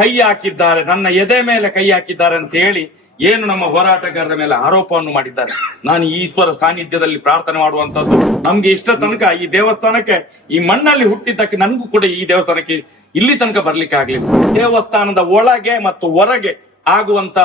ಕೈ ಹಾಕಿದ್ದಾರೆ ನನ್ನ ಎದೆ ಮೇಲೆ ಕೈ ಹಾಕಿದ್ದಾರೆ ಅಂತ ಹೇಳಿ ಏನು ನಮ್ಮ ಹೋರಾಟಗಾರರ ಮೇಲೆ ಆರೋಪವನ್ನು ಮಾಡಿದ್ದಾರೆ. ನಾನು ಈಶ್ವರ ಸಾನ್ನಿಧ್ಯದಲ್ಲಿ ಪ್ರಾರ್ಥನೆ ಮಾಡುವಂತದ್ದು ನಮ್ಗೆ ಇಷ್ಟ ತನಕ ಈ ದೇವಸ್ಥಾನಕ್ಕೆ, ಈ ಮಣ್ಣಲ್ಲಿ ಹುಟ್ಟಿದ್ದಕ್ಕೆ ನನಗೂ ಕೂಡ ಈ ದೇವಸ್ಥಾನಕ್ಕೆ ಇಲ್ಲಿ ತನಕ ಬರ್ಲಿಕ್ಕೆ ಆಗ್ಲಿಲ್ಲ. ದೇವಸ್ಥಾನದ ಒಳಗೆ ಮತ್ತು ಹೊರಗೆ ಆಗುವಂತ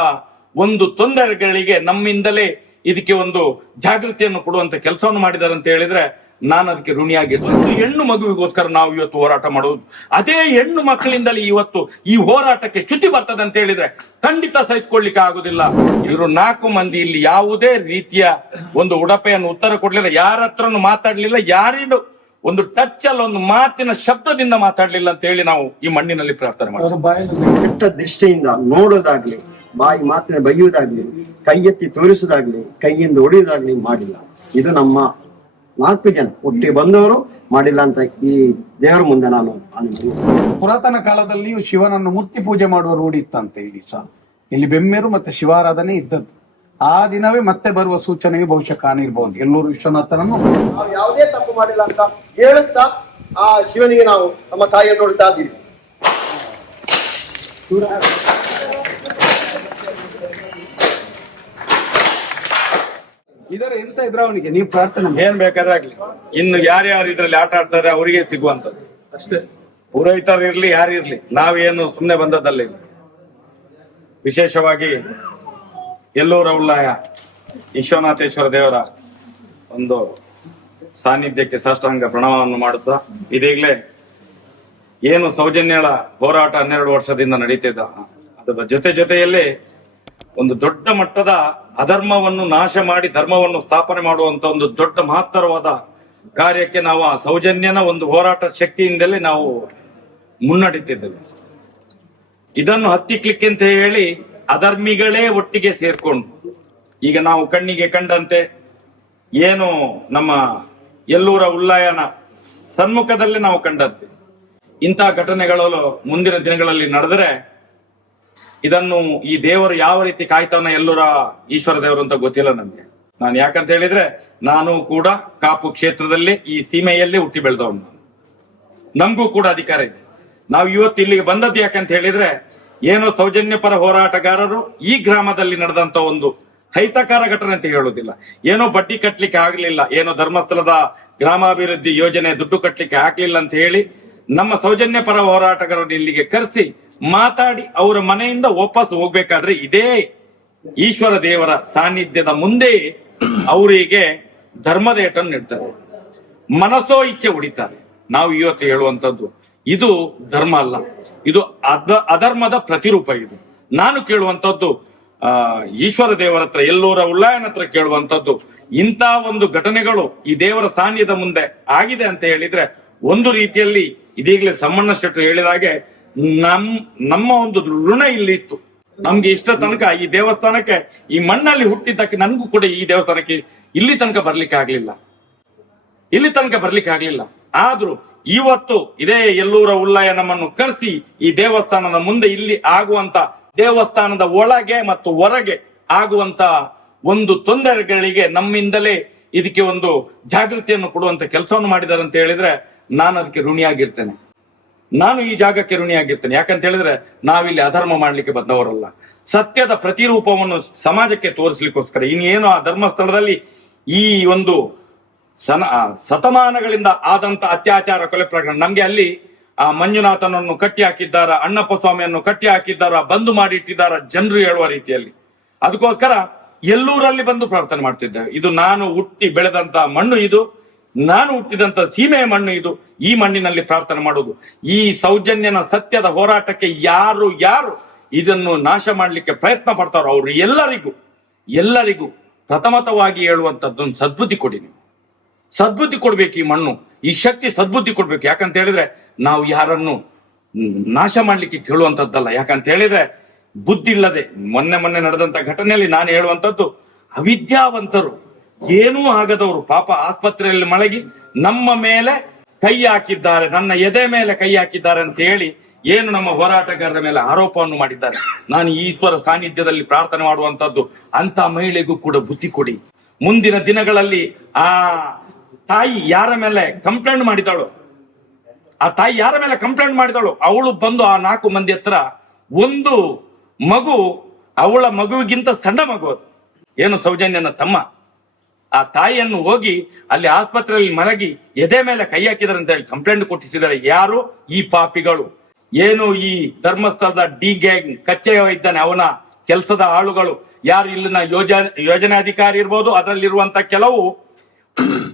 ಒಂದು ತೊಂದರೆಗಳಿಗೆ ನಮ್ಮಿಂದಲೇ ಇದಕ್ಕೆ ಒಂದು ಜಾಗೃತಿಯನ್ನು ಕೊಡುವಂತ ಕೆಲಸವನ್ನು ಮಾಡಿದ್ದಾರೆ ಅಂತ ಹೇಳಿದ್ರೆ ನಾನು ಅದಕ್ಕೆ ಋಣಿಯಾಗಿದ್ದು. ಒಂದು ಹೆಣ್ಣು ಮಗುವಿಗೋಸ್ಕರ ನಾವು ಇವತ್ತು ಹೋರಾಟ ಮಾಡುವುದು ಅದೇ ಹೆಣ್ಣು ಮಕ್ಕಳಿಂದಲೇ ಇವತ್ತು ಈ ಹೋರಾಟಕ್ಕೆ ಚ್ಯುತಿ ಬರ್ತದೆ ಅಂತ ಹೇಳಿದ್ರೆ ಖಂಡಿತ ಸಹಿಸಿಕೊಳ್ಳಿಕ್ಕೆ ಆಗುದಿಲ್ಲ. ಇವರು ನಾಲ್ಕು ಮಂದಿ ಇಲ್ಲಿ ಯಾವುದೇ ರೀತಿಯ ಒಂದು ಉಡಪೆಯನ್ನು ಉತ್ತರ ಕೊಡ್ಲಿಲ್ಲ. ಯಾರ ಹತ್ರನು ಮಾತಾಡ್ಲಿಲ್ಲ. ಯಾರಿಗೂ ಒಂದು ಟಚ್ ಅಲ್ಲಿ ಒಂದು ಮಾತಿನ ಶಬ್ದದಿಂದ ಮಾತಾಡ್ಲಿಲ್ಲ ಅಂತ ಹೇಳಿ ನಾವು ಈ ಮಣ್ಣಿನಲ್ಲಿ ಪ್ರಾರ್ಥನೆ ಮಾಡ್ತೀವಿ ಕೆಟ್ಟ ದೃಷ್ಟಿಯಿಂದ ನೋಡೋದಾಗ್ಲಿ, ಬಾಯಿ ಮಾತಿನ ಬೈಯುವುದಾಗ್ಲಿ ಕೈ ಎತ್ತಿ ತೋರಿಸುವುದಾಗ್ಲಿ ಕೈಯಿಂದ ಹೊಡೆಯುವುದಾಗ್ಲಿ ಮಾಡಿಲ್ಲ. ಇದು ನಮ್ಮ ನಾಲ್ಕು ಜನ ಒಟ್ಟಿಗೆ ಬಂದವರು ಮಾಡಿಲ್ಲ ಅಂತ ಈ ದೇವರ ಮುಂದೆ ನಾನು. ಪುರಾತನ ಕಾಲದಲ್ಲಿಯೂ ಶಿವನನ್ನು ಮೂರ್ತಿ ಪೂಜೆ ಮಾಡುವ ರೂಢಿ ಇತ್ತಂತೆ ಇಲ್ಲಿ ಸಹ ಇಲ್ಲಿ ಬೆಮ್ಮೇರು ಮತ್ತೆ ಶಿವಾರಾಧನೆ ಇದ್ದದ್ದು. ಆ ದಿನವೇ ಮತ್ತೆ ಬರುವ ಸೂಚನೆಯು ಬಹುಶಃ ಕಾಣಿರ್ಬಹುದು ಎಲ್ಲರೂ ವಿಶ್ವನಾಥನನ್ನು ನಾವು ಯಾವುದೇ ತಪ್ಪು ಮಾಡಿಲ್ಲ ಅಂತ ಹೇಳುತ್ತಾ ಆ ಶಿವನಿಗೆ ನಾವು ನಮ್ಮ ತಾಯಿಯನ್ನು ನೋಡುತ್ತಾ ಇದ್ದೀವಿ. ಇದರ ಎಂತ ಇದ್ರವನಿಗೆ ನೀವು ಪ್ರಾರ್ಥನೆ ಮಾಡಿ. ಏನ್ ಬೇಕಾದ್ರೆ ಆಗ್ಲಿ. ಇನ್ನು ಯಾರ್ಯಾರು ಇದ್ರಲ್ಲಿ ಆಟ ಆಡ್ತಾರೆ ಅವರಿಗೆ ಸಿಗುವಂತದ್ದು ಅಷ್ಟೇ. ಪುರೋಹಿತರು ಇರ್ಲಿ ಯಾರಿರ್ಲಿ ನಾವೇನು ಸುಮ್ಮನೆ ಬಂದದ್ದಲ್ಲ ಇಲ್ಲಿ. ವಿಶೇಷವಾಗಿ ಎಲ್ಲೂರ ಉಳ್ಳಾಯ ವಿಶ್ವನಾಥೇಶ್ವರ ದೇವರ ಒಂದು ಸಾನ್ನಿಧ್ಯಕ್ಕೆ ಸಾಷ್ಟಾಂಗ ಪ್ರಣಾಮವನ್ನು ಮಾಡುತ್ತಾ. ಇದೀಗಲೇ ಏನು ಸೌಜನ್ಯಳ ಹೋರಾಟ ಹನ್ನೆರಡು ವರ್ಷದಿಂದ ನಡೀತಿದ್ದ ಅದರ ಜೊತೆ ಜೊತೆಯಲ್ಲಿ ಒಂದು ದೊಡ್ಡ ಮಟ್ಟದ ಅಧರ್ಮವನ್ನು ನಾಶ ಮಾಡಿ ಧರ್ಮವನ್ನು ಸ್ಥಾಪನೆ ಮಾಡುವಂತ ಒಂದು ದೊಡ್ಡ ಮಹತ್ತರವಾದ ಕಾರ್ಯಕ್ಕೆ ನಾವು ಆ ಸೌಜನ್ಯನ ಒಂದು ಹೋರಾಟ ಶಕ್ತಿಯಿಂದಲೇ ನಾವು ಮುನ್ನಡೆಯುತ್ತಿದ್ದೇವೆ ಇದನ್ನು ಹತ್ತಿಕ್ಲಿಕ್ಕೆ ಅಂತ ಹೇಳಿ ಅಧರ್ಮಿಗಳೇ ಒಟ್ಟಿಗೆ ಸೇರ್ಕೊಂಡು ಈಗ ನಾವು ಕಣ್ಣಿಗೆ ಕಂಡಂತೆ ಏನು ನಮ್ಮ ಎಲ್ಲೂರ ಉಲ್ಲಾಯನ ಸನ್ಮುಖದಲ್ಲಿ ನಾವು ಕಂಡದ್ದು ಇಂತಹ ಘಟನೆಗಳಲ್ಲೂ ಮುಂದಿನ ದಿನಗಳಲ್ಲಿ ನಡೆದರೆ ಇದನ್ನು ಈ ದೇವರು ಯಾವ ರೀತಿ ಕಾಯ್ತಾನ ಎಲ್ಲರ ಈಶ್ವರ ದೇವರು ಅಂತ ಗೊತ್ತಿಲ್ಲ ನನಗೆ. ನಾನು ಯಾಕಂತ ಹೇಳಿದ್ರೆ, ನಾನು ಕೂಡ ಕಾಪು ಕ್ಷೇತ್ರದಲ್ಲಿ ಈ ಸೀಮೆಯಲ್ಲಿ ಹುಟ್ಟಿ ಬೆಳೆದವನು. ನಮಗೂ ಕೂಡ ಅಧಿಕಾರ ಇದೆ. ನಾವು ಇವತ್ತು ಇಲ್ಲಿಗೆ ಬಂದದ್ದು ಯಾಕಂತ ಹೇಳಿದ್ರೆ, ಏನೋ ಸೌಜನ್ಯ ಪರ ಹೋರಾಟಗಾರರು ಈ ಗ್ರಾಮದಲ್ಲಿ ನಡೆದಂತ ಒಂದು ಹೈತಕಾರ ಘಟನೆ ಅಂತ ಹೇಳುವುದಿಲ್ಲ ಏನೋ ಬಡ್ಡಿ ಕಟ್ಟಲಿಕ್ಕೆ ಆಗ್ಲಿಲ್ಲ, ಏನೋ ಧರ್ಮಸ್ಥಳದ ಗ್ರಾಮಾಭಿವೃದ್ಧಿ ಯೋಜನೆ ದುಡ್ಡು ಕಟ್ಟಲಿಕ್ಕೆ ಆಗ್ಲಿಲ್ಲ ಅಂತ ಹೇಳಿ ನಮ್ಮ ಸೌಜನ್ಯ ಪರ ಹೋರಾಟಗಾರರು ಇಲ್ಲಿಗೆ ಕರೆಸಿ ಮಾತಾಡಿ ಅವರ ಮನೆಯಿಂದ ವಾಪಸ್ ಹೋಗ್ಬೇಕಾದ್ರೆ ಇದೇ ಈಶ್ವರ ದೇವರ ಸಾನ್ನಿಧ್ಯದ ಮುಂದೆ ಅವರಿಗೆ ಧರ್ಮದೇಟನ್ನು ನೀಡ್ತಾರೆ. ಮನಸ್ಸೋ ಇಚ್ಛೆ ಉಡಿತಾರೆ. ನಾವು ಇವತ್ತು ಹೇಳುವಂತದ್ದು ಇದು ಧರ್ಮ ಅಲ್ಲ. ಇದು ಅಧ ಅಧರ್ಮದ ಪ್ರತಿರೂಪ ಇದು. ನಾನು ಕೇಳುವಂತದ್ದು ಆ, ಈಶ್ವರ ದೇವರ ಹತ್ರ, ಎಲ್ಲೋರ ಉಲ್ಲಾಯನ ಹತ್ರ ಕೇಳುವಂತದ್ದು ಇಂಥ ಒಂದು ಘಟನೆಗಳು ಈ ದೇವರ ಸಾನ್ನಿಧ್ಯದ ಮುಂದೆ ಆಗಿದೆ ಅಂತ ಹೇಳಿದ್ರೆ ಒಂದು ರೀತಿಯಲ್ಲಿ ಇದೀಗಲೇ ಸಮ್ಮಣ್ಣ ಶೆಟ್ಟರು ಹೇಳಿದ ಹಾಗೆ ನಮ್, ನಮ್ಮ ಒಂದು ಋಣ ಇಲ್ಲಿ ಇತ್ತು ನಮ್ಗೆ ಇಷ್ಟ ತನಕ ಈ ದೇವಸ್ಥಾನಕ್ಕೆ, ಈ ಮಣ್ಣಲ್ಲಿ ಹುಟ್ಟಿದ್ದಕ್ಕೆ ನನಗೂ ಕೂಡ ಈ ದೇವಸ್ಥಾನಕ್ಕೆ ಇಲ್ಲಿ ತನಕ ಬರ್ಲಿಕ್ಕೆ ಆಗ್ಲಿಲ್ಲ. ಇಲ್ಲಿ ತನಕ ಬರ್ಲಿಕ್ಕೆ ಆಗ್ಲಿಲ್ಲ. ಆದ್ರೂ ಇವತ್ತು ಇದೇ ಎಲ್ಲೂರ ಉಲ್ಲಯ ನಮ್ಮನ್ನು ಕರೆಸಿ ಈ ದೇವಸ್ಥಾನದ ಮುಂದೆ ಇಲ್ಲಿ ಆಗುವಂತ, ದೇವಸ್ಥಾನದ ಒಳಗೆ ಮತ್ತು ಹೊರಗೆ ಆಗುವಂತ ಒಂದು ತೊಂದರೆಗಳಿಗೆ ನಮ್ಮಿಂದಲೇ ಇದಕ್ಕೆ ಒಂದು ಜಾಗೃತಿಯನ್ನು ಕೊಡುವಂತ ಕೆಲಸವನ್ನು ಮಾಡಿದ್ದಾರೆ ಅಂತ ಹೇಳಿದ್ರೆ ನಾನು ಅದಕ್ಕೆ ಋಣಿಯಾಗಿರ್ತೇನೆ. ನಾನು ಈ ಜಾಗಕ್ಕೆ ಋಣಿಯಾಗಿರ್ತೇನೆ. ಯಾಕಂತ ಹೇಳಿದ್ರೆ ನಾವಿಲ್ಲಿ ಅಧರ್ಮ ಮಾಡ್ಲಿಕ್ಕೆ ಬಂದವರಲ್ಲ ಸತ್ಯದ ಪ್ರತಿರೂಪವನ್ನು ಸಮಾಜಕ್ಕೆ ತೋರಿಸ್ಲಿಕ್ಕೋಸ್ಕರ ಇನ್ನೇನು ಆ ಧರ್ಮಸ್ಥಳದಲ್ಲಿ ಈ ಒಂದು ಸನ ಶತಮಾನಗಳಿಂದ ಆದಂತ ಅತ್ಯಾಚಾರ ಕೊಲೆ ಪ್ರಕರಣ, ನಮ್ಗೆ ಅಲ್ಲಿ ಆ ಮಂಜುನಾಥನನ್ನು ಕಟ್ಟಿ ಹಾಕಿದ್ದಾರ ಅಣ್ಣಪ್ಪ ಸ್ವಾಮಿಯನ್ನು ಕಟ್ಟಿ ಹಾಕಿದ್ದಾರ ಬಂದು ಮಾಡಿ ಇಟ್ಟಿದ್ದಾರ ಜನರು ಹೇಳುವ ರೀತಿಯಲ್ಲಿ. ಅದಕ್ಕೋಸ್ಕರ ಎಲ್ಲೂರಲ್ಲಿ ಬಂದು ಪ್ರಾರ್ಥನೆ ಮಾಡ್ತಿದ್ದೇವೆ ಇದು ನಾನು ಹುಟ್ಟಿ ಬೆಳೆದಂತ ಮಣ್ಣು ಇದು. ನಾನು ಹುಟ್ಟಿದಂತ ಸೀಮೆಯ ಮಣ್ಣು ಇದು. ಈ ಮಣ್ಣಿನಲ್ಲಿ ಪ್ರಾರ್ಥನೆ ಮಾಡುವುದು. ಈ ಸೌಜನ್ಯನ ಸತ್ಯದ ಹೋರಾಟಕ್ಕೆ ಯಾರು ಯಾರು ಇದನ್ನು ನಾಶ ಮಾಡಲಿಕ್ಕೆ ಪ್ರಯತ್ನ ಪಡ್ತಾರೋ ಅವರು ಎಲ್ಲರಿಗೂ ಎಲ್ಲರಿಗೂ ಪ್ರಥಮತವಾಗಿ ಹೇಳುವಂತದ್ದೊಂದು ಸದ್ಬುದ್ಧಿ ಕೊಡಿ ಸದ್ಬುದ್ಧಿ ಕೊಡ್ಬೇಕು ಈ ಮಣ್ಣು. ಈ ಶಕ್ತಿ ಸದ್ಬುದ್ಧಿ ಕೊಡ್ಬೇಕು. ಯಾಕಂತ ಹೇಳಿದ್ರೆ ನಾವು ಯಾರನ್ನು ನಾಶ ಮಾಡ್ಲಿಕ್ಕೆ ಕೇಳುವಂತದ್ದಲ್ಲ. ಯಾಕಂತ ಹೇಳಿದ್ರೆ ಬುದ್ಧಿ ಇಲ್ಲದೆ ಮೊನ್ನೆ ಮೊನ್ನೆ ನಡೆದಂತ ಘಟನೆಯಲ್ಲಿ ನಾನು ಹೇಳುವಂತದ್ದು ಅವಿದ್ಯಾವಂತರು. ಏನೂ ಆಗದವರು ಪಾಪ ಆಸ್ಪತ್ರೆಯಲ್ಲಿ ಮಲಗಿ ನಮ್ಮ ಮೇಲೆ ಕೈ ಹಾಕಿದ್ದಾರೆ, ನನ್ನ ಎದೆ ಮೇಲೆ ಕೈ ಹಾಕಿದ್ದಾರೆ ಅಂತ ಹೇಳಿ ಏನು ನಮ್ಮ ಹೋರಾಟಗಾರರ ಮೇಲೆ ಆರೋಪವನ್ನು ಮಾಡಿದ್ದಾರೆ. ನಾನು ಈಶ್ವರ ಸಾನ್ನಿಧ್ಯದಲ್ಲಿ ಪ್ರಾರ್ಥನೆ ಮಾಡುವಂತದ್ದು ಅಂತ ಮಹಿಳೆಗೂ ಕೂಡ ಬುದ್ಧಿ ಕೊಡಿ. ಮುಂದಿನ ದಿನಗಳಲ್ಲಿ ಆ ತಾಯಿ ಯಾರ ಮೇಲೆ ಕಂಪ್ಲೇಂಟ್ ಮಾಡಿದಳು, ಆ ತಾಯಿ ಯಾರ ಮೇಲೆ ಕಂಪ್ಲೇಂಟ್ ಮಾಡಿದಳು, ಅವಳು ಬಂದು ಆ ನಾಲ್ಕು ಮಂದಿ ಹತ್ರ ಒಂದು ಮಗು, ಅವಳ ಮಗುವಿಗಿಂತ ಸಣ್ಣ ಮಗು ಏನು ಸೌಜನ್ಯನ ತಮ್ಮ? ಆ ತಾಯಿಯನ್ನು ಹೋಗಿ ಅಲ್ಲಿ ಆಸ್ಪತ್ರೆಯಲ್ಲಿ ಮಲಗಿ ಎದೆ ಮೇಲೆ ಕೈ ಹಾಕಿದಾರೆ ಅಂತ ಹೇಳಿ ಕಂಪ್ಲೇಂಟ್ ಕೊಟ್ಟಿಸಿದ್ದಾರೆ. ಯಾರು? ಈ ಪಾಪಿಗಳು. ಏನು ಈ ಧರ್ಮಸ್ಥಳದ ಡಿ ಗ್ಯಾಂಗ್ ಕಚ್ಚೆಯ ಇದ್ದಾನೆ, ಅವನ ಕೆಲಸದ ಆಳುಗಳು. ಯಾರು ಇಲ್ಲಿನ ಯೋಜನೆ ಯೋಜನಾಧಿಕಾರಿ ಇರ್ಬೋದು, ಅದರಲ್ಲಿರುವಂತ ಕೆಲವು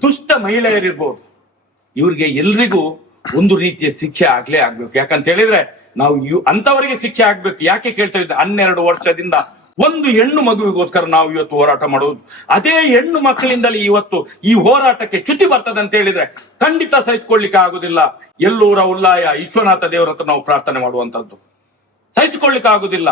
ದುಷ್ಟ ಮಹಿಳೆಯರಿರ್ಬೋದು. ಇವ್ರಿಗೆ ಎಲ್ರಿಗೂ ಒಂದು ರೀತಿಯ ಶಿಕ್ಷೆ ಆಗ್ಲೇ ಆಗ್ಬೇಕು. ಯಾಕಂತ ಹೇಳಿದ್ರೆ ನಾವು ಅಂತವರಿಗೆ ಶಿಕ್ಷೆ ಆಗ್ಬೇಕು. ಯಾಕೆ ಕೇಳ್ತಾ ಇದ್ದೆ? ಹನ್ನೆರಡು ವರ್ಷದಿಂದ ಒಂದು ಹೆಣ್ಣು ಮಗುವಿಗೋಸ್ಕರ ನಾವು ಇವತ್ತು ಹೋರಾಟ ಮಾಡುವುದು ಅದೇ ಹೆಣ್ಣು ಮಕ್ಕಳಿಂದಲೇ ಇವತ್ತು ಈ ಹೋರಾಟಕ್ಕೆ ಚ್ಯುತಿ ಬರ್ತದೆ ಅಂತ ಹೇಳಿದ್ರೆ ಖಂಡಿತ ಸಹಿಸಿಕೊಳ್ಳಿಕ್ಕೆ ಆಗುದಿಲ್ಲ. ಎಲ್ಲೂರ ಉಲ್ಲಾಯ ವಿಶ್ವನಾಥ ದೇವರ ಹತ್ರ ನಾವು ಪ್ರಾರ್ಥನೆ ಮಾಡುವಂತದ್ದು. ಸಹಿಸಿಕೊಳ್ಳಿಕ್ಕೆ ಆಗುದಿಲ್ಲ.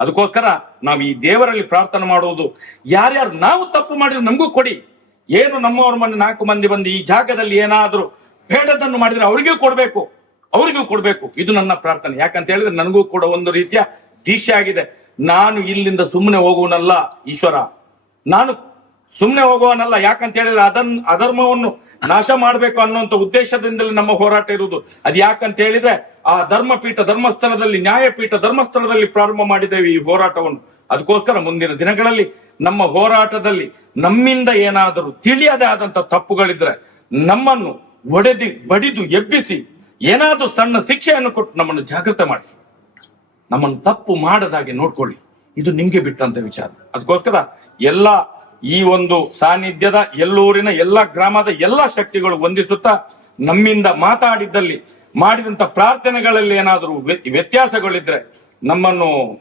ಅದಕ್ಕೋಸ್ಕರ ನಾವು ಈ ದೇವರಲ್ಲಿ ಪ್ರಾರ್ಥನೆ ಮಾಡುವುದು. ಯಾರ್ಯಾರು ನಾವು ತಪ್ಪು ಮಾಡಿದ್ರೆ ನಮಗೂ ಕೊಡಿ. ಏನು ನಮ್ಮವ್ರ ಮನೆ ನಾಲ್ಕು ಮಂದಿ ಬಂದು ಈ ಜಾಗದಲ್ಲಿ ಏನಾದರೂ ಬೇಡದನ್ನು ಮಾಡಿದ್ರೆ ಅವರಿಗೂ ಕೊಡಬೇಕು. ಅವರಿಗೂ ಕೊಡಬೇಕು. ಇದು ನನ್ನ ಪ್ರಾರ್ಥನೆ. ಯಾಕಂತ ಹೇಳಿದ್ರೆ ನನಗೂ ಕೂಡ ಒಂದು ರೀತಿಯ ದೀಕ್ಷೆ ಆಗಿದೆ. ನಾನು ಇಲ್ಲಿಂದ ಸುಮ್ಮನೆ ಹೋಗುವನಲ್ಲ, ಈಶ್ವರ? ನಾನು ಸುಮ್ಮನೆ ಹೋಗುವನಲ್ಲ, ಯಾಕಂತ ಹೇಳಿದ್ರೆ ಅದನ್ ಅಧರ್ಮವನ್ನು ನಾಶ ಮಾಡಬೇಕು ಅನ್ನುವಂತ ಉದ್ದೇಶದಿಂದಲೇ ನಮ್ಮ ಹೋರಾಟ ಇರುವುದು. ಅದು ಯಾಕಂತ ಹೇಳಿದ್ರೆ, ಆ ಧರ್ಮಪೀಠ ಧರ್ಮಸ್ಥಳದಲ್ಲಿ, ನ್ಯಾಯಪೀಠ ಧರ್ಮಸ್ಥಳದಲ್ಲಿ ಪ್ರಾರಂಭ ಮಾಡಿದ್ದೇವೆ ಈ ಹೋರಾಟವನ್ನು. ಅದಕ್ಕೋಸ್ಕರ ಮುಂದಿನ ದಿನಗಳಲ್ಲಿ ನಮ್ಮ ಹೋರಾಟದಲ್ಲಿ ನಮ್ಮಿಂದ ಏನಾದರೂ ತಿಳಿಯದೇ ಆದಂತ ತಪ್ಪುಗಳಿದ್ರೆ ನಮ್ಮನ್ನು ಒಡೆದು, ಬಡಿದು, ಎಬ್ಬಿಸಿ, ಏನಾದರೂ ಸಣ್ಣ ಶಿಕ್ಷೆಯನ್ನು ಕೊಟ್ಟು ನಮ್ಮನ್ನು ಜಾಗೃತ ಮಾಡಿಸಿ. ನಮ್ಮನ್ನು ತಪ್ಪು ಮಾಡದಾಗೆ ನೋಡ್ಕೊಳ್ಳಿ. ಇದು ನಿಮ್ಗೆ ಬಿಟ್ಟಂತ ವಿಚಾರ. ಅದಕ್ಕೋಸ್ಕರ ಎಲ್ಲ ಈ ಒಂದು ಸಾನ್ನಿಧ್ಯದ, ಎಲ್ಲೂರಿನ ಎಲ್ಲ ಗ್ರಾಮದ ಎಲ್ಲ ಶಕ್ತಿಗಳು ಹೊಂದಿಸುತ್ತಾ ನಮ್ಮಿಂದ ಮಾತಾಡಿದ್ದಲ್ಲಿ, ಮಾಡಿದಂತ ಪ್ರಾರ್ಥನೆಗಳಲ್ಲಿ ಏನಾದರೂ ವ್ಯ- ವ್ಯತ್ಯಾಸಗಳಿದ್ರೆ ನಮ್ಮನ್ನು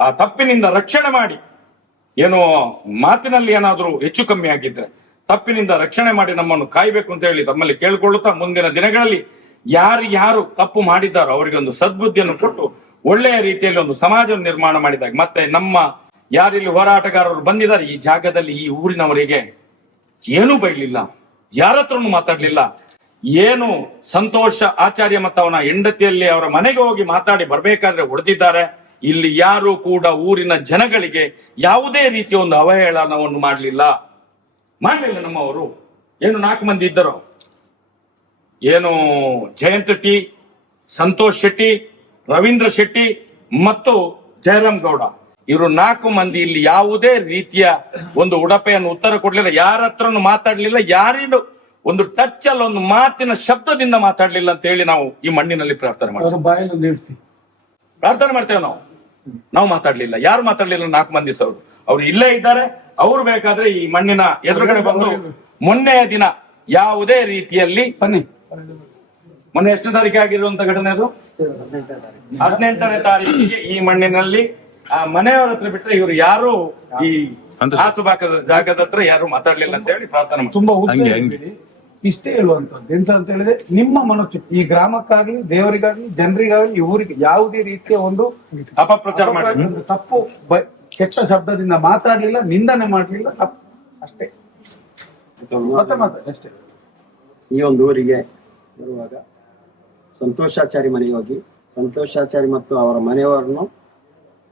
ಆ ತಪ್ಪಿನಿಂದ ರಕ್ಷಣೆ ಮಾಡಿ, ಏನು ಮಾತಿನಲ್ಲಿ ಏನಾದರೂ ಹೆಚ್ಚು ಕಮ್ಮಿ ಆಗಿದ್ರೆ ತಪ್ಪಿನಿಂದ ರಕ್ಷಣೆ ಮಾಡಿ ನಮ್ಮನ್ನು ಕಾಯ್ಬೇಕು ಅಂತ ಹೇಳಿ ತಮ್ಮಲ್ಲಿ ಕೇಳಿಕೊಳ್ಳುತ್ತಾ ಮುಂದಿನ ದಿನಗಳಲ್ಲಿ ಯಾರು ಯಾರು ತಪ್ಪು ಮಾಡಿದ್ದಾರೋ ಅವರಿಗೆ ಒಂದು ಸದ್ಬುದ್ಧಿಯನ್ನು ಕೊಟ್ಟು ಒಳ್ಳೆಯ ರೀತಿಯಲ್ಲಿ ಒಂದು ಸಮಾಜ ನಿರ್ಮಾಣ ಮಾಡಿದಾಗ, ಮತ್ತೆ ನಮ್ಮ ಯಾರಿಲ್ಲಿ ಹೋರಾಟಗಾರರು ಬಂದಿದ್ದಾರೆ, ಈ ಜಾಗದಲ್ಲಿ, ಈ ಊರಿನವರಿಗೆ ಏನೂ ಬೈಲಿಲ್ಲ ಯಾರ ಹತ್ರನು ಮಾತಾಡ್ಲಿಲ್ಲ. ಏನು ಸಂತೋಷ ಆಚಾರ್ಯ ಮತ್ತು ಅವನ ಹೆಂಡತಿಯಲ್ಲಿ ಅವರ ಮನೆಗೆ ಹೋಗಿ ಮಾತಾಡಿ ಬರ್ಬೇಕಾದ್ರೆ ಹೊಡೆದಿದ್ದಾರೆ. ಇಲ್ಲಿ ಯಾರು ಕೂಡ ಊರಿನ ಜನಗಳಿಗೆ ಯಾವುದೇ ರೀತಿಯ ಒಂದು ಅವಹೇಳನವನ್ನು ಮಾಡಲಿಲ್ಲ. ಮಾಡಲಿಲ್ಲ ನಮ್ಮವರು. ಏನು ನಾಲ್ಕು ಮಂದಿ ಇದ್ದರು? ಏನು ಜಯಂತ್ ಟಿ ಸಂತೋಷ್ ಶೆಟ್ಟಿ ರವೀಂದ್ರ ಶೆಟ್ಟಿ ಮತ್ತು ಜಯರಾಮ್ ಗೌಡ. ಇವರು ನಾಲ್ಕು ಮಂದಿ ಇಲ್ಲಿ ಯಾವುದೇ ರೀತಿಯ ಒಂದು ಉಡಪೆಯನ್ನು ಉತ್ತರ ಕೊಡ್ಲಿಲ್ಲ. ಯಾರ ಹತ್ರನು ಮಾತಾಡ್ಲಿಲ್ಲ. ಯಾರಿಗೂ ಒಂದು ಟಚ್ ಅಲ್ಲಿ ಒಂದು ಮಾತಿನ ಶಬ್ದದಿಂದ ಮಾತಾಡ್ಲಿಲ್ಲ ಅಂತ ಹೇಳಿ ನಾವು ಈ ಮಣ್ಣಿನಲ್ಲಿ ಪ್ರಾರ್ಥನೆ ಮಾಡ್ತೀವಿ. ಪ್ರಾರ್ಥನೆ ಮಾಡ್ತೇವೆ ನಾವು. ನಾವು ಮಾತಾಡ್ಲಿಲ್ಲ. ಯಾರು ಮಾತಾಡ್ಲಿಲ್ಲ? ನಾಲ್ಕು ಮಂದಿ ಸರ್. ಅವ್ರು ಇಲ್ಲೇ ಇದ್ದಾರೆ. ಅವ್ರು ಬೇಕಾದ್ರೆ ಈ ಮಣ್ಣಿನ ಎದುರುಗಡೆ ಬಂದು ಮೊನ್ನೆಯ ದಿನ ಯಾವುದೇ ರೀತಿಯಲ್ಲಿ ಬನ್ನಿ. ಮೊನ್ನೆ ಎಷ್ಟು ತಾರೀಕು ಆಗಿರುವಂತ ಘಟನೆ ಅದು? ಹದಿನೆಂಟನೇ ತಾರೀಕಿಗೆ ಈ ಮಣ್ಣಿನಲ್ಲಿ ಆ ಮನೆಯವರ ಹತ್ರ ಬಿಟ್ಟರೆ ಇವರು ಯಾರು ಈ ಆಸುಬಾಕದ ಜಾಗದ ಹತ್ರ ಯಾರು ಮಾತಾಡ್ಲಿಲ್ಲ ಅಂತ ಹೇಳಿ ಪ್ರಾರ್ಥನೆ ಮಾಡ್ತಾರೆ. ತುಂಬಾ ಹಂಗೆ. ಇಷ್ಟೇ ಹೇಳುವಂತದ್ದು ಎಂತ ಅಂತ ಹೇಳಿದ್ರೆ ನಿಮ್ಮ ಮನಸ್ಸು ಈ ಗ್ರಾಮಕ್ಕಾಗ್ಲಿ ದೇವರಿಗಾಗ್ಲಿ ಜನರಿಗಾಗ್ಲಿ ಈ ಊರಿಗೆ ಯಾವುದೇ ರೀತಿಯ ಒಂದು ಅಪಪ್ರಚಾರ ಮಾಡಿ ತಪ್ಪು ಬ- ಕೆಟ್ಟ ಶಬ್ದದಿಂದ ಮಾತಾಡ್ಲಿಲ್ಲ ನಿಂದನೆ ಮಾಡ್ಲಿಲ್ಲ ತಪ್ಪು. ಅಷ್ಟೇ. ಮತ್ತೆ ಮಾತಾಡಿ ಅಷ್ಟೇ. ಈ ಒಂದು ಊರಿಗೆ ಬರುವಾಗ ಸಂತೋಷಾಚಾರಿ ಮನೆಗೆ ಹೋಗಿ, ಸಂತೋಷಾಚಾರಿ ಮತ್ತು ಅವರ ಮನೆಯವರನ್ನು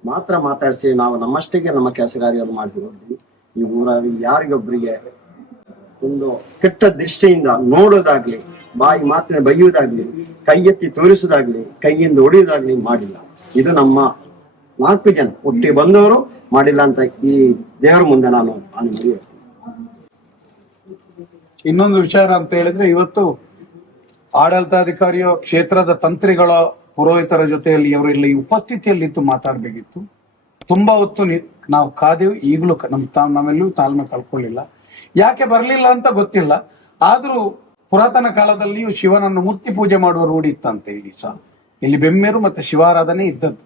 ಮಾತ್ರ ಮಾತಾಡಿಸಿ ನಾವು ನಮ್ಮಷ್ಟಿಗೆ ನಮ್ಮ ಕೆಲಸ ಕಾರ್ಯವನ್ನು ಮಾಡ್ತಿರೋದ್ವಿ ಈ ಊರಲ್ಲಿ ಯಾರಿಗೊಬ್ಬರಿಗೆ ಒಂದು ಕೆಟ್ಟ ದೃಷ್ಟಿಯಿಂದ ನೋಡೋದಾಗ್ಲಿ, ಬಾಯಿ ಮಾತಿನ ಬೈಯುವುದಾಗ್ಲಿ, ಕೈ ಎತ್ತಿ ತೋರಿಸುವುದಾಗ್ಲಿ, ಕೈಯಿಂದ ಹೊಡೆಯುವುದಾಗ್ಲಿ ಮಾಡಿಲ್ಲ. ಇದು ನಮ್ಮ ನಾಲ್ಕು ಜನ ಒಟ್ಟಿಗೆ ಬಂದವರು ಮಾಡಿಲ್ಲ ಅಂತ ಈ ದೇವರ ಮುಂದೆ ನಾನು ಮರೆಯುತ್ತೇನೆ ಇನ್ನೊಂದು ವಿಚಾರ ಅಂತ ಹೇಳಿದ್ರೆ, ಇವತ್ತು ಆಡಳಿತಾಧಿಕಾರಿಯೋ, ಕ್ಷೇತ್ರದ ತಂತ್ರಿಗಳ, ಪುರೋಹಿತರ ಜೊತೆಯಲ್ಲಿ ಅವರು ಇಲ್ಲಿ ಉಪಸ್ಥಿತಿಯಲ್ಲಿ ಇತ್ತು ಮಾತಾಡಬೇಕಿತ್ತು. ತುಂಬಾ ಹೊತ್ತು ನಾವು ಕಾದೆವು ಈಗಲೂ ನಮ್ ತಾವ್, ನಾವೆಲ್ಲೂ ತಾಳ್ಮೆ ಕಳ್ಕೊಳ್ಳಿಲ್ಲ. ಯಾಕೆ ಬರಲಿಲ್ಲ ಅಂತ ಗೊತ್ತಿಲ್ಲ. ಆದ್ರೂ ಪುರಾತನ ಕಾಲದಲ್ಲಿಯೂ ಶಿವನನ್ನು ಮೂರ್ತಿ ಪೂಜೆ ಮಾಡುವ ರೂಢಿ ಇತ್ತಂತೆ ಇಲ್ಲಿ ಸಹ ಇಲ್ಲಿ ಬೆಮ್ಮೇರು ಮತ್ತೆ ಶಿವಾರಾಧನೆ ಇದ್ದದ್ದು.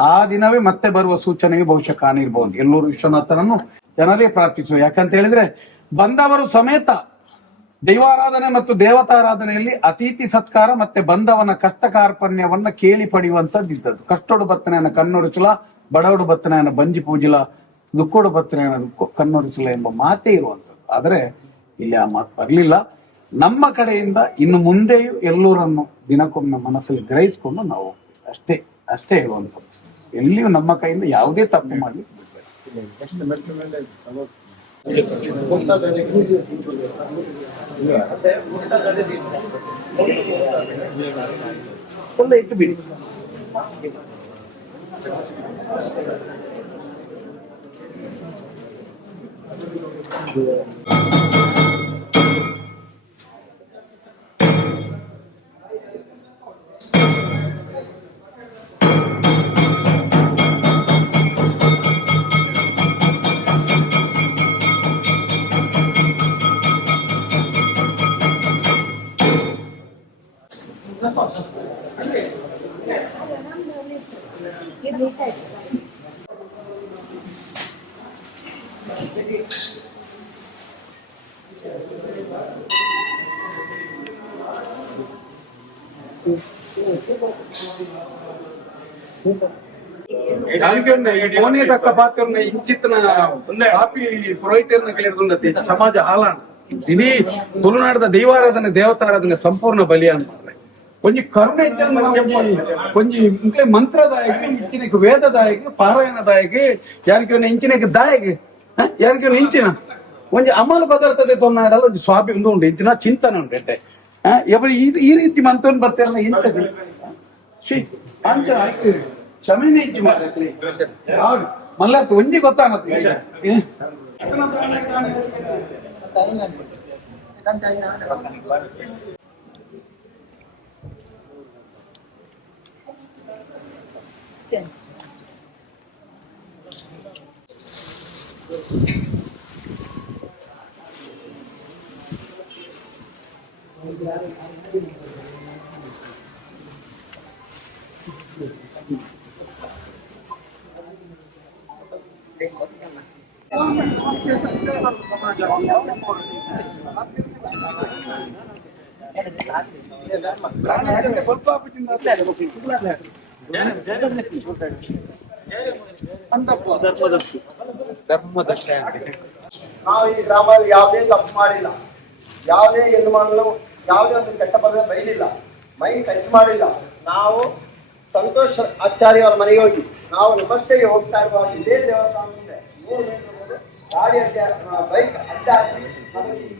ಆ ದಿನವೇ ಮತ್ತೆ ಬರುವ ಸೂಚನೆಯು ಬಹುಶಃ ಕಾಣಿರ್ಬಹುದು ಎಲ್ಲರೂ ವಿಶ್ವನಾಥನನ್ನು ಜನರೇ ಪ್ರಾರ್ಥಿಸುವ. ಯಾಕಂತ ಹೇಳಿದ್ರೆ ಬಂದವರು ಸಮೇತ ದೈವಾರಾಧನೆ ಮತ್ತು ದೇವತಾರಾಧನೆಯಲ್ಲಿ ಅತಿಥಿ ಸತ್ಕಾರ ಮತ್ತೆ ಬಂದವನ ಕಷ್ಟ ಕಾರ್ಪಣ್ಯವನ್ನ ಕೇಳಿ ಪಡೆಯುವಂತದ್ದು ಇದ್ದದ್ದು ಕಷ್ಟೋಡು ಬತ್ತನೆಯನ್ನ ಕಣ್ಣೊಡಿಸಲ ಬಡವಡು ಬತ್ತನೆಯನ್ನ ಬಂಜಿ ಪೂಜಿಲ ದುಕ್ಕೋಡು ಬತ್ತನೆಯನ್ನ ಕಣ್ಣೊಡಿಸಲ ಎಂಬ ಮಾತೇ ಇರುವಂತದ್ದು ಆದರೆ ಇಲ್ಲಿ ಆ ಮಾತು ಬರಲಿಲ್ಲ. ನಮ್ಮ ಕಡೆಯಿಂದ ಇನ್ನು ಮುಂದೆಯೂ ಎಲ್ಲರನ್ನು ದಿನಕ್ಕೊಮ್ಮೆ ಮನಸ್ಸಲ್ಲಿ ಗ್ರಹಿಸಿಕೊಂಡು ನಾವು ಅಷ್ಟೇ ಅಷ್ಟೇ ಹೇಳುವಂಥದ್ದು ಎಲ್ಲಿಯೂ ನಮ್ಮ ಕೈಯಿಂದ ಯಾವುದೇ ತಪ್ಪು ಮಾಡಿ কোনটা একটু বিড়ি ಪುರೋಹಿತರನ್ನ ಸಮಾಜ ಹಾಲಾಣ ಇಡೀ ತುಳುನಾಡದ ದೈವಾರಾಧನೆ ದೇವತಾರಾಧನೆ ಸಂಪೂರ್ಣ ಬಲಿಯಾನ್ ಮಾಡ್ರೆ. ಒಂಜಿ ಕರುಣೆ ಇದ್ದಂಗ ನಾವು ಒಂಜಿ- ಒಂಜಿ ಇಂಕ್ಲೆ ಮಂತ್ರದಾಯಕ ಇಂಚಿನಕ್ಕೆ ವೇದದಾಯಕ ಪಾರಾಯಣದಾಯಕ ಯಾರಿಗೆ ಇಂಚಿನಕ್ಕೆ ದಾಯಕ ಯಾರಿಗೆ ಇಂಚಿನ ಒಂಜಿ ಅಮಲ ಪದಾರ್ಥದ ಉಂಟು. ಒಂಜಿ ಸ್ವಾಭಿ ಒಂದು ಉಂಟು ಇಂಚಿನ ಚಿಂತನೆ ಉಂಟು ಎಟ್ಟೆ ಎವರಿ ಈ ಈ ರೀತಿ ಮಂತ್ರನ್ ಬರ್ತಾರ ಇಂಥದ್ದು ಶಿ ಅಂಚ ಆಯ್ತು ಕ್ಷಮೆನೇ ಇಜ್ಜು ಮಾರ್ರೆ ಹೌದು ಮಲ್ಲ ಒಂಜಿ ಗೊತ್ತಾಗತ್ತೆ ಏ? ಸ್ವಲ್ಪ ನಾವು ಈ ಗ್ರಾಮದಲ್ಲಿ ಯಾವುದೇ ತಪ್ಪು ಮಾಡಿಲ್ಲ ಯಾವುದೇ ಏನು ಮಾಡಲು ಯಾವುದೇ ಒಂದು ಕೆಟ್ಟ ಪದ ಬೈಲಿಲ್ಲ ಮೈ ಟಚ್ ಮಾಡಿಲ್ಲ ನಾವು ಸಂತೋಷ್ ಆಚಾರ್ಯ ಅವರ ಮನೆಗೆ ಹೋಗಿ ನಾವು ನಮಸ್ತೆಗೆ ಹೋಗ್ತಾ ಇರುವ ಇದೇ ದೇವಸ್ಥಾನ ಮೂರು ಗಾಡಿ ಬೈಕ್ ಅಡ್ಡ ಹಾಕಿ ನಮಗೆ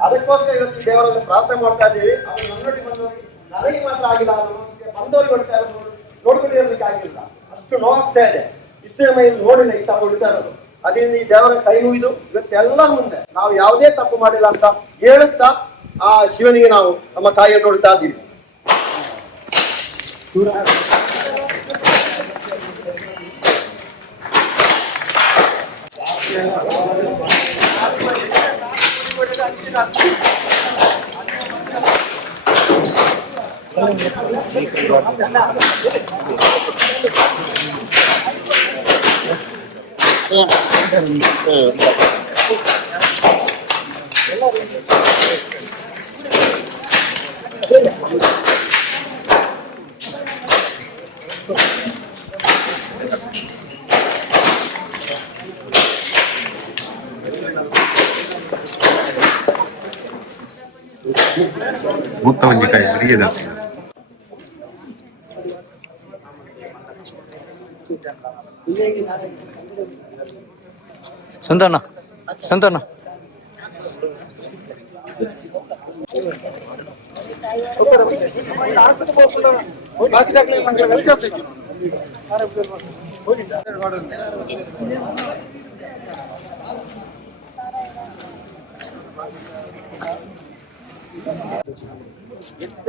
ಅದಕ್ಕೋಸ್ಕರ ಇವತ್ತು ದೇವರನ್ನು ಪ್ರಾರ್ಥನೆ ಮಾಡ್ತಾ ಇದ್ದೀವಿ ಅವರು ನನ್ನೊಟ್ಟಿಗೆ ಬಂದವರಿಗೆ ನನಗೆ ಮಾತ್ರ ಆಗಿಲ್ಲ ಅನ್ನೋದಕ್ಕೆ ಬಂದವರಿಗೆ ಬರ್ತಾ ಇರೋದು, ನೋಡ್ಕೊಂಡಿರೋದಕ್ಕೆ ಆಗಿಲ್ಲ. ಅಷ್ಟು ನೋಡ್ತಾ ಇದೆ. ಇಷ್ಟೇ ಮೈ ನೋಡಿಲ್ಲ, ಈ ತಪ್ಪು ಹೊಡಿತಾ ಇರೋದು. ಅದರಿಂದ ಈ ದೇವರ ಕೈ ಮುಗಿದು ಇವತ್ತೆಲ್ಲ ಮುಂದೆ ನಾವು ಯಾವುದೇ ತಪ್ಪು ಮಾಡಿಲ್ಲ ಅಂತ ಹೇಳುತ್ತಾ ಆ ಶಿವನಿಗೆ ನಾವು ನಮ್ಮ ತಾಯಿಯನ್ನು ನೋಡ್ತಾ ಇದ್ದೀವಿ. ಮುತ್ತ ಒಂಜಿ ಕೈ சந்தானா சந்தானா. ఎంత